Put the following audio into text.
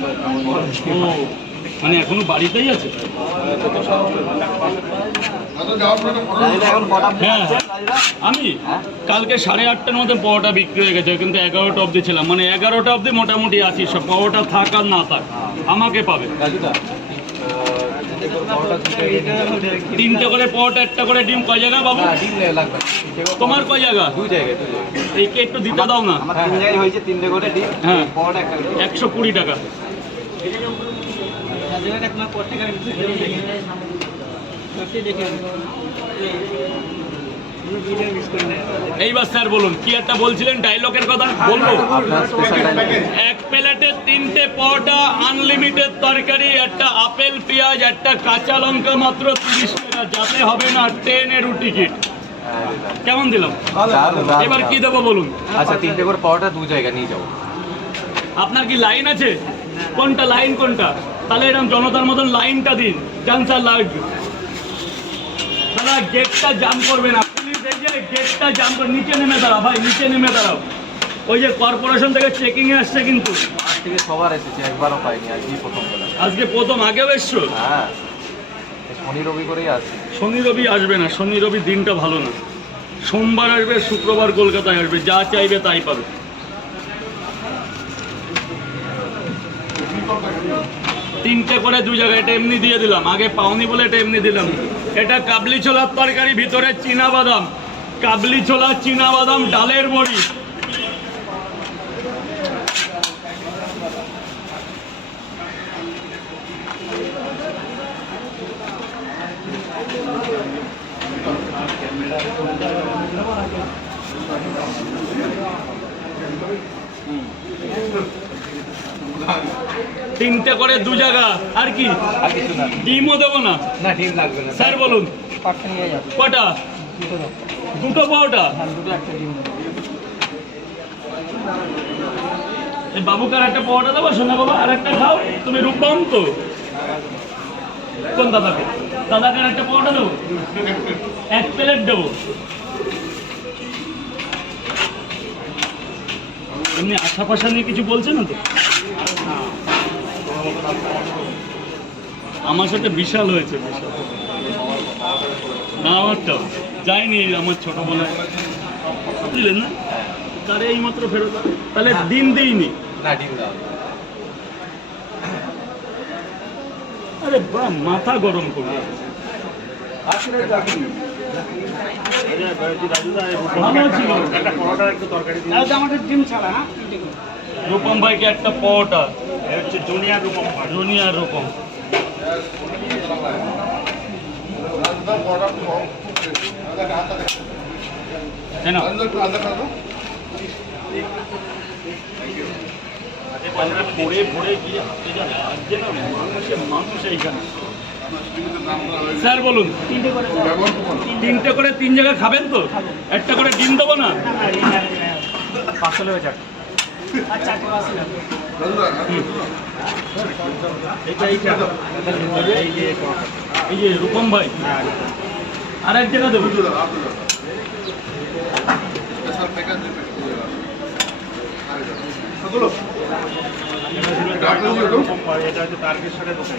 ও মানে এখনো বাড়িতেই আছে? হ্যাঁ আমি কালকে 8:30টার মধ্যে পাওয়াটা বিক্রি হয়ে গেছে, কিন্তু 11টা অবধি ছিলাম, মানে 11টা অবধি মোটামুটি আছি, সব পাওয়াটা থাক আর না থাক আমাকে পাবে। 3টে করে পাওয়াটা, 1টা করে ডিম। কয় জায়গা বাবু তোমার? কয় জায়গা? 2 জায়গায়। এইকে একটু দিতে দাও না। আমার 3 জায়গায় হয়েছে, 3টে করে ডিম। হ্যাঁ পাওয়াটা 120 টাকা। এইবার স্যার বলুন কি একটা বলছিলেন, ডায়লগের কথা বলবো? এক প্লেটে 3টে পরোটা, আনলিমিটেড তরকারি, একটা আপেল পেঁয়াজ, একটা কাঁচা লঙ্কা, মাত্র 30 টাকা। যাতে হবে না ট্রেনের টিকিট। কেমন দিলাম? এবার কি দেবো বলুন? আচ্ছা 3টে করে পাওয়াটা 2 জায়গা নিয়ে যাও। আপনার কি লাইন আছে? কোনটা লাইন কোনটা? তাহলে এরকম জনতার মতন লাইনটা দিন। ক্যান্সার লাগবে দাদা, গেটটা জাম করবে না পুলিশ, এই যে গেটটা জাম করে নিচে নেমে দাঁড়াও ভাই, নিচে নেমে দাঁড়াও। ওই যে কর্পোরেশন থেকে চেকিং এ আসছে, কিন্তু আজ থেকে সবার এসেছে, একবারও পাইনি, আজকেই প্রথম পেলাম। আজকে প্রথম, আগেও এসছো? হ্যাঁ, শনি রবি করেই আসছে। শনি রবি আসবে না, শনি রবি দিনটা ভালো না। সোমবার আসবে, শুক্রবার কলকাতায় আসবে, যা চাইবে তাই পাবে। তিনটে করে 2 জায়গায়, এটা এমনি দিয়ে দিলাম, আগে পাওনি বলে এটা এমনি দিলাম। এটা কাবলি ছোলার তরকারি, ভিতরে চীনা বাদাম, কাবলি ছোলা, চীনা বাদাম, ডালের বড়ি। তিনটে করে 2 জায়গা, আর কি? আর কিছু না, ডিমও দেবো না? না ডিম লাগবে না স্যার বলুন কটা? 2টো পাওয়াটা। এই বাবুকে আর একটা পাওয়াটা দেবো? শোনা বাবা আর একটা খাও, তুমি রূপবান তো। কোন দাদাকে? দাদাকে আর একটা পাওয়াটা দেবো, 1 প্লেট দেবো। এমনি আশা পাশা নিয়ে কিছু বলছে না তো? আমার সাথে বিশাল হয়েছে, বিশাল না আমারটা যায়নি, আমার ছোটবেলায় বুঝলেন না, তারে এই মাত্র ফেরত। তাহলে দিন দিইনি? না ডিম দাও। আরে বাহ, মাথা গরম করবে। ভালো ছিল। রূপম ভাইকে একটা পরোটা, হচ্ছে জুনিয়র রূপম, জুনিয়র রূপম। ভরে ভরে গিয়ে হাতে যা লাগছে না, মানুষ এইখানে। স্যার বলুন 3টে করে 3 জায়গায় খাবেন তো? একটা করে ডিম দেবো না? 500 এই যে রূপম ভাই, আর এক জায়গা দেবো। এটা হচ্ছে তারকেশ্বরের দোকান।